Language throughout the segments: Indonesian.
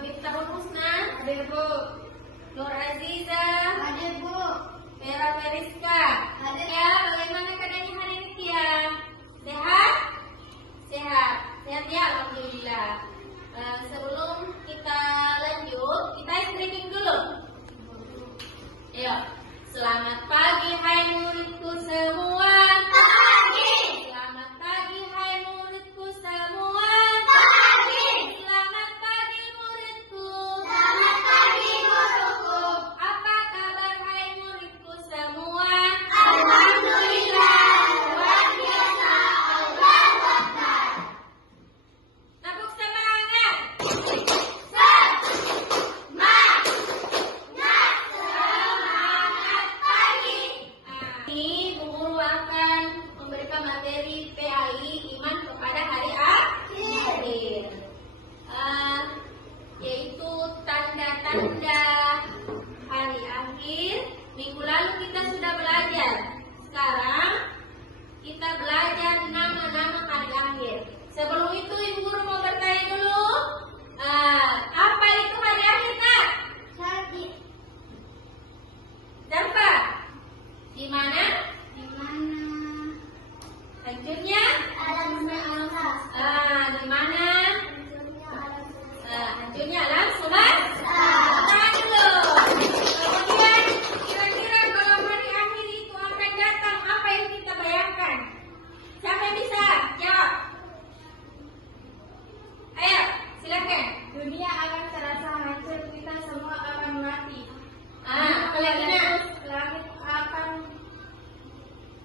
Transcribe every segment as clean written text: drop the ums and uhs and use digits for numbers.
Miftahul Husna. Hadir, Bu. Nur Aziza. Hadir, Bu. Vera Veriska. Hadir. Ya, bagaimana keadaannya hari ini, Tia? Sehat? Sehat. Sehat ya, alhamdulillah. Sebelum kita lanjut, kita stretching dulu. Ayo. Selamat pagi hai muridku semua. Pagi. Selamat pagi hai muridku semua. Pagi. Selamat pagi muridku. Selamat pagi, guruku. Apa kabar hai muridku semua? Alhamdulillah, luar biasa. Allahu Akbar. Tepuk semangat. Semangat pagi. Ini Bu Guru akan memberikan materi PAI iman kepada hari akhir. Yaitu tanda-tanda hari akhir. Minggu lalu kita sudah belajar. Sekarang kita belajar nama-nama hari akhir. Sebelum itu Ibu Guru mau bertanya dulu. Apa itu hari akhir, Nak? Sakit. Siapa? Di mana? Di mana? Hancurnya? Alam semesta. Di mana? Hancurnya alam semesta. Tahan dulu. Kemudian kira-kira kalau hari akhir itu akan datang, apa yang kita bayangkan? Siapa yang bisa jawab? Ayo, silakan. Dunia akan terasa hancur, kita semua akan mati. Apalagi Langit akan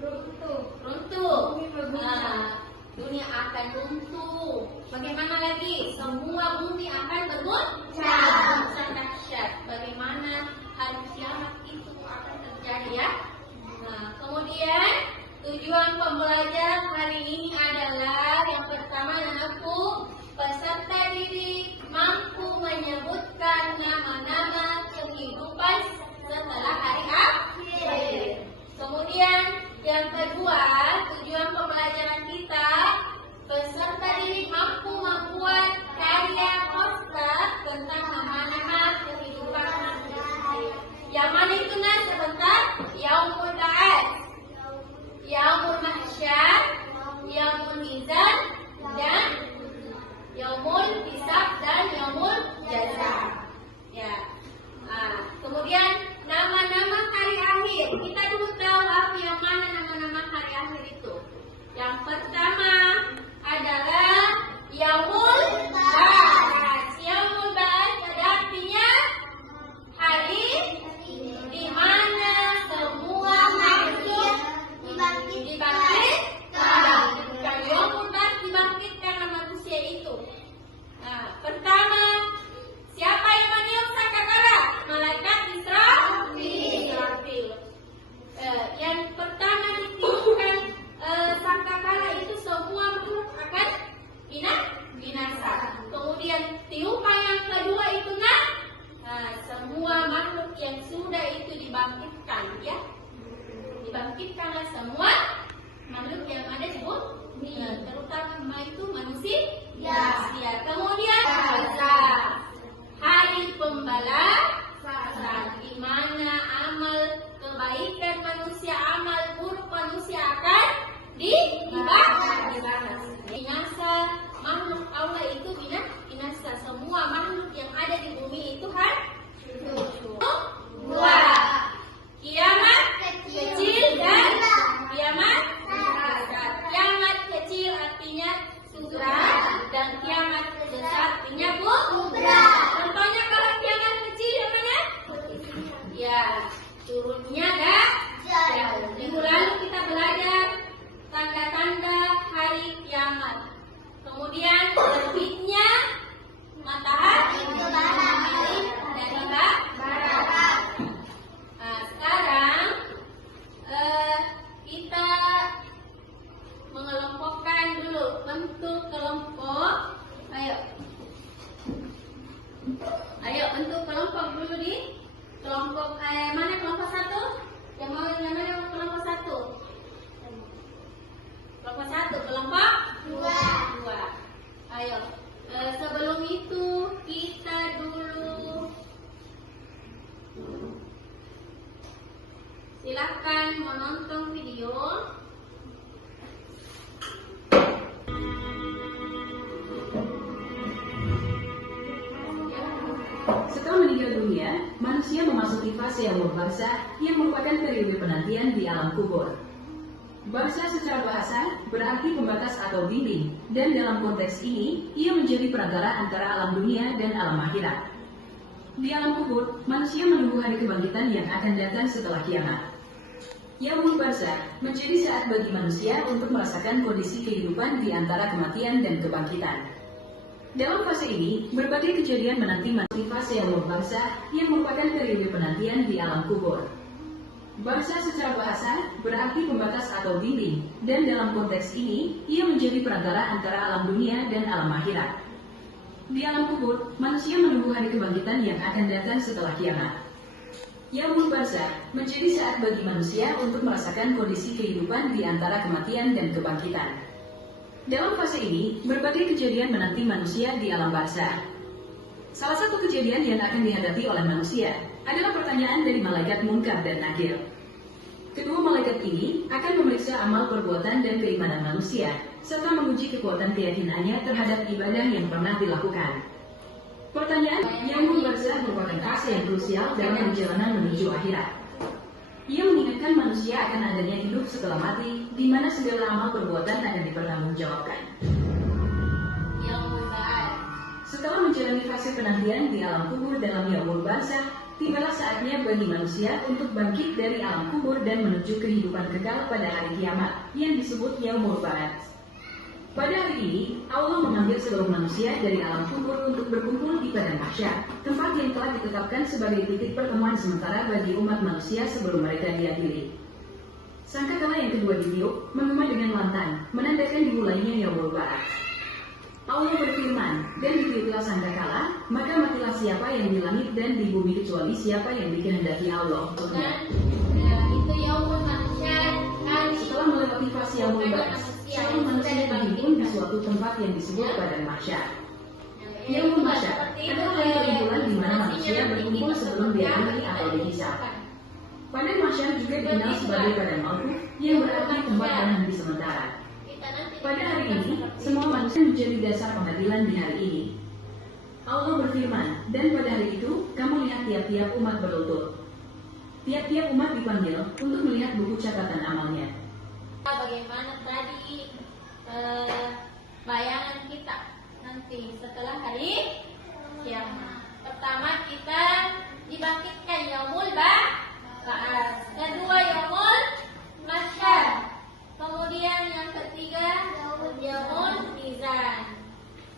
runtuh. runtuh. Bumi berguncang. Dunia akan runtuh. Bagaimana lagi? Semua bumi akan berguncang. Sangat dahsyat. Bagaimana hari kiamat itu akan terjadi ya? Kemudian tujuan pembelajaran hari ini adalah yang pertama anakku, peserta didik mampu menyebutkan nama-nama kehidupan setelah hari akhir. Kemudian yang kedua, tujuan pembelajaran kita, peserta didik mampu membuat karya poster tentang nama-nama kehidupan manusia. Yang mana itu Nas? Sebentar. Yaumul Ba'ats, Yaumul Mahsyar, Yaumul Mizan, dan Yaumul Hisab dan Yaumul Jaza. Ya. Kemudian nama-nama hari akhir. Kita dulu tahu apa yang mana nama-nama hari akhir itu. Yang pertama adalah Yaumul Ba'ats. Yaumul Ba'ats ada artinya hari di mana semua makhluk dibangkitkan. Yaumul Ba'ats dibangkitkan manusia itu. Pertama, siapa yang meniup sangkakala? Malaikat Israfil. Yang pertama ditiupkan sangkakala itu semua makhluk akan binasa. Kemudian tiupan yang kedua itu semua makhluk yang sudah itu dibangkitkan, ya. Dibangkitkanlah semua makhluk yang ada di bumi, terutama itu manusia. Ya. Kemudian hari pembalasan, di mana amal kebaikan manusia, amal buruk manusia akan dibalas. Binasa makhluk Allah itu binasa. Semua makhluk yang ada di bumi itu dua. Kiamat kecil dan kiamat besar. Kiamat kecil artinya sutra dan kiamat besar artinya kubra. Contohnya kalau kiamat kecil yang mana? Ya, turunnya jauh. Minggu lalu kita belajar tanda-tanda hari kiamat. Kemudian terbitnya matahari dari barat. Sekarang kita mengelompokkan dulu bentuk kelompok. Ayo bentuk kelompok dulu di kelompok mana kelompok satu? Yang mau yang mana kelompok satu? Kelompok satu, kelompok dua. Ayo sebelum itu kita Setelah meninggal dunia, manusia memasuki fase yaumul barzakh yang merupakan periode penantian di alam kubur. Barzakh secara bahasa berarti pembatas atau dinding, dan dalam konteks ini, ia menjadi perantara antara alam dunia dan alam akhirat. Di alam kubur, manusia menunggu hari kebangkitan yang akan datang setelah kiamat. Yaumul barzakh menjadi saat bagi manusia untuk merasakan kondisi kehidupan di antara kematian dan kebangkitan. Dalam fase ini, berbagai kejadian menanti masuk fase yaumul barzakh yang merupakan periode penantian di alam kubur. Barzakh secara bahasa berarti pembatas atau dinding, dan dalam konteks ini, ia menjadi perantara antara alam dunia dan alam akhirat. Di alam kubur, manusia menunggu hari kebangkitan yang akan datang setelah kiamat. Yaumul barzakh menjadi saat bagi manusia untuk merasakan kondisi kehidupan di antara kematian dan kebangkitan. Dalam fase ini, berbagai kejadian menanti manusia di alam barzakh. Salah satu kejadian yang akan dihadapi oleh manusia adalah pertanyaan dari malaikat Munkar dan Nakir. Kedua malaikat ini akan memeriksa amal perbuatan dan keimanan manusia, serta menguji kekuatan keyakinannya terhadap ibadah yang pernah dilakukan. Pertanyaan, yaumul barzakh merupakan fase yang krusial dalam perjalanan menuju akhirat. Ia mengingatkan manusia akan adanya hidup setelah mati, di mana segala amal perbuatan akan dipertanggungjawabkan. Yaumul ba'ats. Setelah menjalani fase penantian di alam kubur dalam yaumul barzakh, tibalah saatnya bagi manusia untuk bangkit dari alam kubur dan menuju kehidupan kekal pada hari kiamat, yang disebut yaumul ba'ats. Pada hari ini, Allah mengambil seluruh manusia dari alam kubur untuk berkumpul di padang mahsyar, tempat yang telah ditetapkan sebagai titik pertemuan sementara bagi umat manusia sebelum mereka diadili. Sangkakala yang kedua ditiup, mengema dengan lantang, menandakan dimulainya yaumul ba'ats. Allah berfirman, dan ditiuplah sangkakala, maka matilah siapa yang di langit dan di bumi kecuali siapa yang dikehendaki Allah untuknya. Itu yaumul mahsyar. Setelah melewati fase yaumul ba'ats, seluruh manusia dihimpun di suatu tempat yang disebut padang mahsyar. Yaumul mahsyar adalah hari perkumpulan di mana manusia berkumpul sebelum diadili atau dihisab. Padang mahsyar juga dikenal sebagai padang maut, yang berarti tempat berhenti sementara. Pada hari ini, semua manusia menjadi dasar pengadilan di hari ini. Allah berfirman, dan pada hari itu, kamu lihat tiap-tiap umat berlutut. Tiap-tiap umat dipanggil untuk melihat buku catatan amalnya. Bagaimana tadi bayangan kita nanti setelah hari kiamat? Pertama kita dibangkitkan yaumul ba'ats, kedua yaumul mahsyar, kemudian yang ketiga yaumul mizan,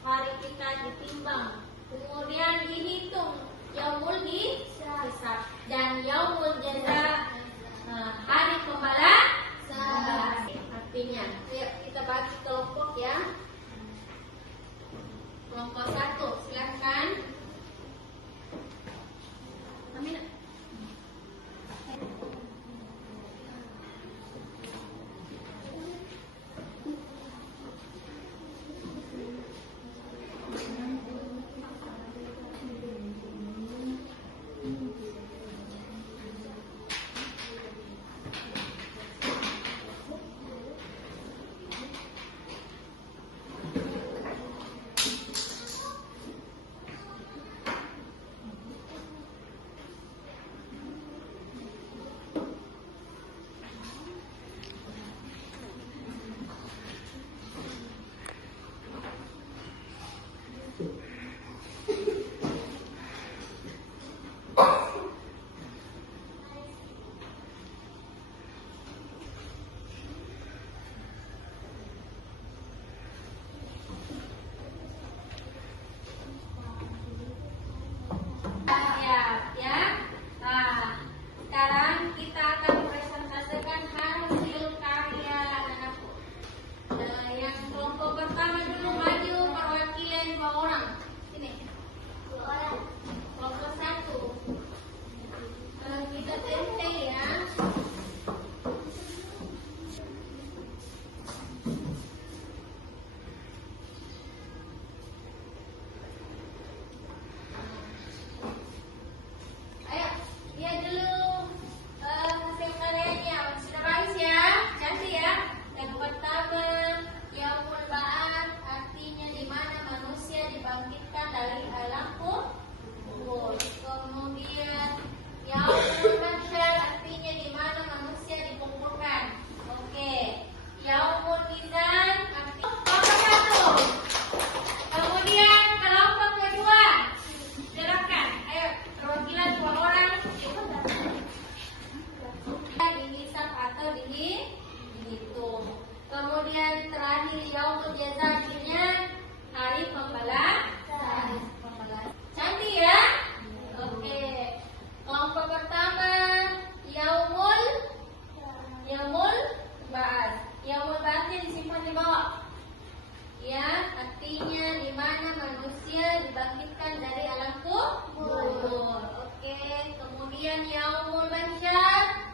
hari kita ditimbang, kemudian dihitung yaumul hisab, dan yaumul jaza, hari pembalasan. Artinya, yuk kita bagi kelompok ya. Kelompok 1, silakan. Aminah. dibangkitkan dari alam kubur. manusia dibangkitkan dari alam kubur. Oke, kemudian yaumul mahsyar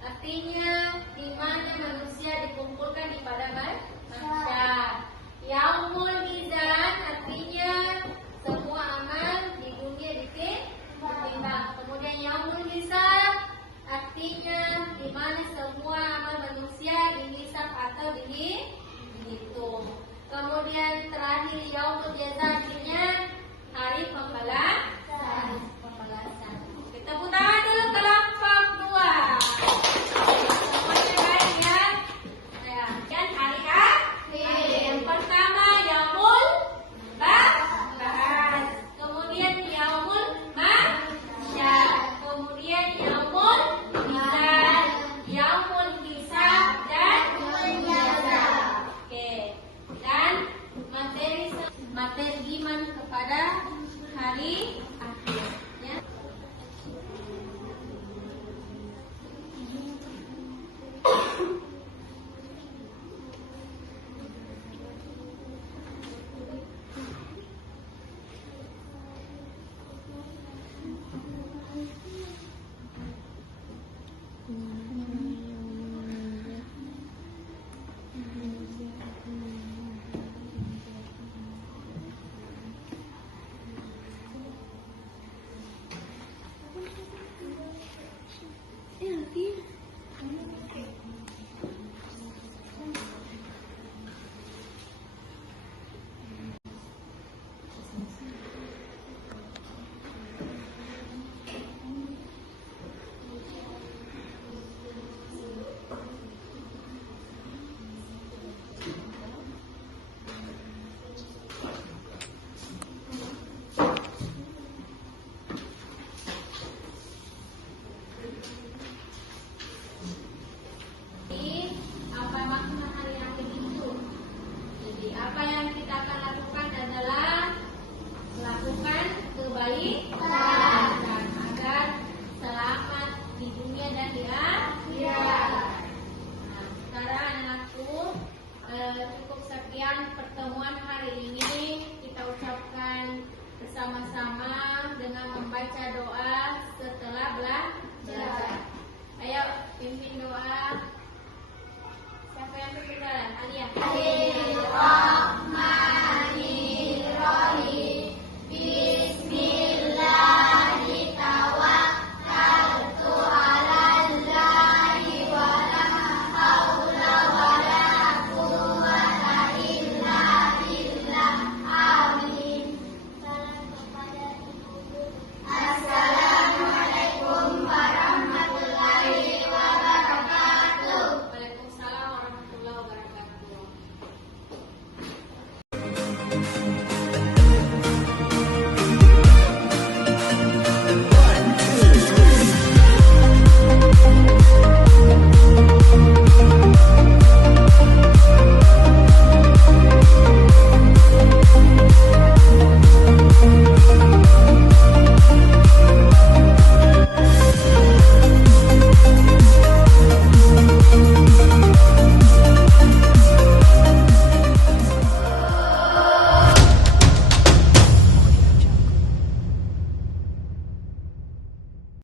artinya di mana manusia dikumpulkan di pada mahsyar. Yaumul mizan artinya semua amal di dunia ditimbang. Kemudian yaumul hisab artinya di mana semua amal manusia dihisab atau dihitung. Kemudian terakhir yaumul jaza artinya hari pembalasan. Kita tepuk tangan dulu kelompok 2. Semuanya baik ya. Dan hari yang pertama yaumul ba'ats, kemudian yaumul mahsyar, kemudian yaumul mizan, yaumul hisab dan jaza. Oke. Dan materi iman kepada hari akhir.